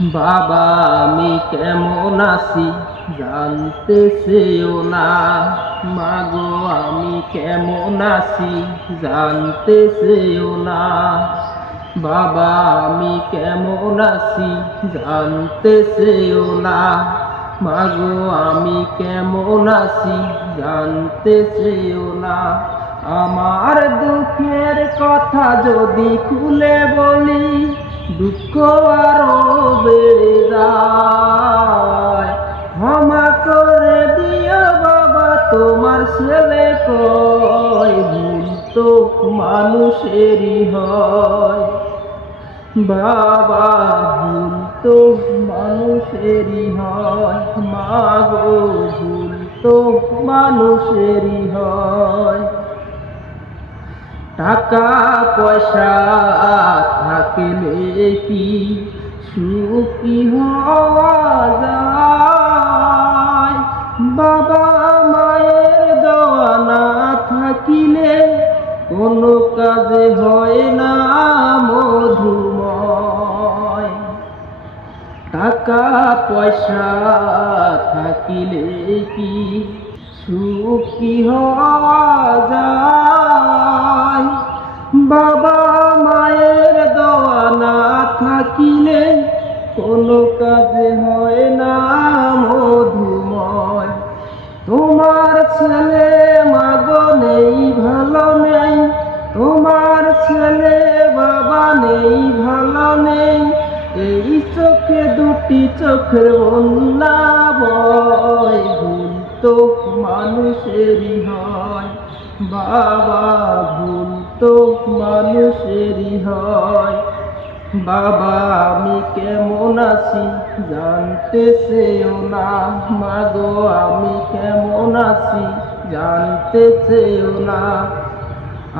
বাবা, আমি কেমন আছি? জানতে চেয়েও না। মাগো, আমি কেমন আছি? জানতে চেয়েও না। বাবা, আমি কেমন আছি? জানতে চেয়েও না। মাগো, আমি কেমন আছি? জানতে চেয়েও না। আমার দুঃখের কথা যদি খুলে বলি দুঃখ আরও বেড়ে যায়। ক্ষমা করে দিও বাবা, তোমার ছেলে তো মানুষেরই হয়। বাবা, ভুল তো মানুষেরই হয়। মা গো, ভুল তো মানুষেরই হয়। টাকা পয়সা থাকলে কি সুখী হওয়া যায়? বাবা মায়ের দেওয়া না থাকিলে কোনো কাজে হয় না মধুময়। টাকা পয়সা থাকিলে কি সুখী হওয়া যায়? বাবা মায়ের দোয়া না থাকিলে কোনো কাজে হয় না মধুময়। তোমার ছেলে মাগো নেই, ভালো নেই। তোমার ছেলে বাবা নেই, ভালো নেই। এই চোখে দুটি চোখের বন্যা বয়, ভুল তো মানুষেরই হয়। বাবা ভুল তো মানুষেরই হয়। বাবা, আমি কেমন আছি? জানতে চেয়েও না। মাগো, আমি কেমন আছি? জানতে চেয়েও না।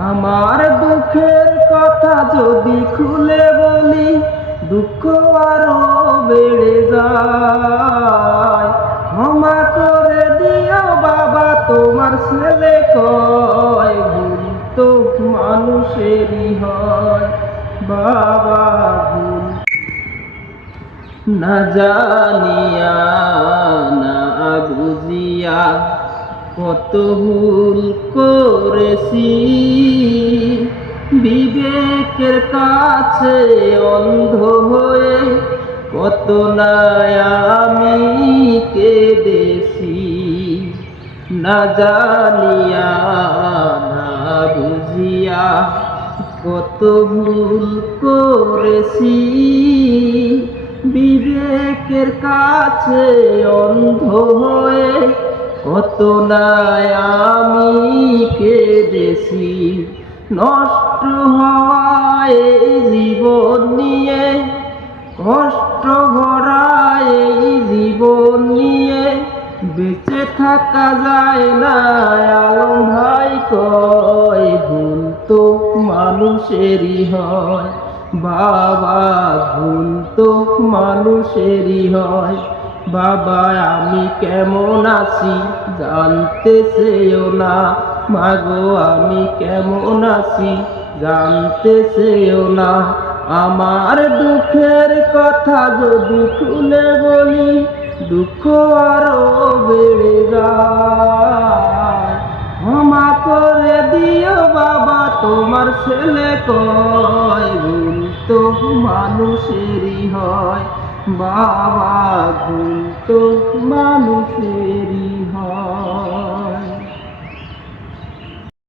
আমার দুঃখের কথা যদি খুলে বলি, দুঃখ আরও বেড়ে যায়। বাবা না জানিয়া, না বুঝিয়া কত ভুল করেছি। বিবেকের কাছে অন্ধ হয়ে কত আমি কেঁদেছি। না জানিয়া, না বুঝিয়া কত ভুল করেছি। বিবেকের কাছে অন্ধ হয়ে কত নাই আমি কেঁদেছি। নষ্ট হওয়ায় জীবন নিয়ে, কষ্ট ভরা এই জীবন নিয়ে বেঁচে থাকা যায় না, আলম ভাই তো মানুষেরই হয়। বাবা ভুল তো মানুষেরই হয়। বাবা, আমি কেমন আছি জানতে চেয়েও না। মাগো, আমি কেমন আছি জানতে চেয়েও না। আমার দুঃখের কথা যদি খুলে বলি, দুঃখ আরও বেড়ে যায়। ক্ষমা করে তোমার ছেলে কয় ভুল তো মানুষেরই হয় বাবা ভুল তো মানুষেরই হয়।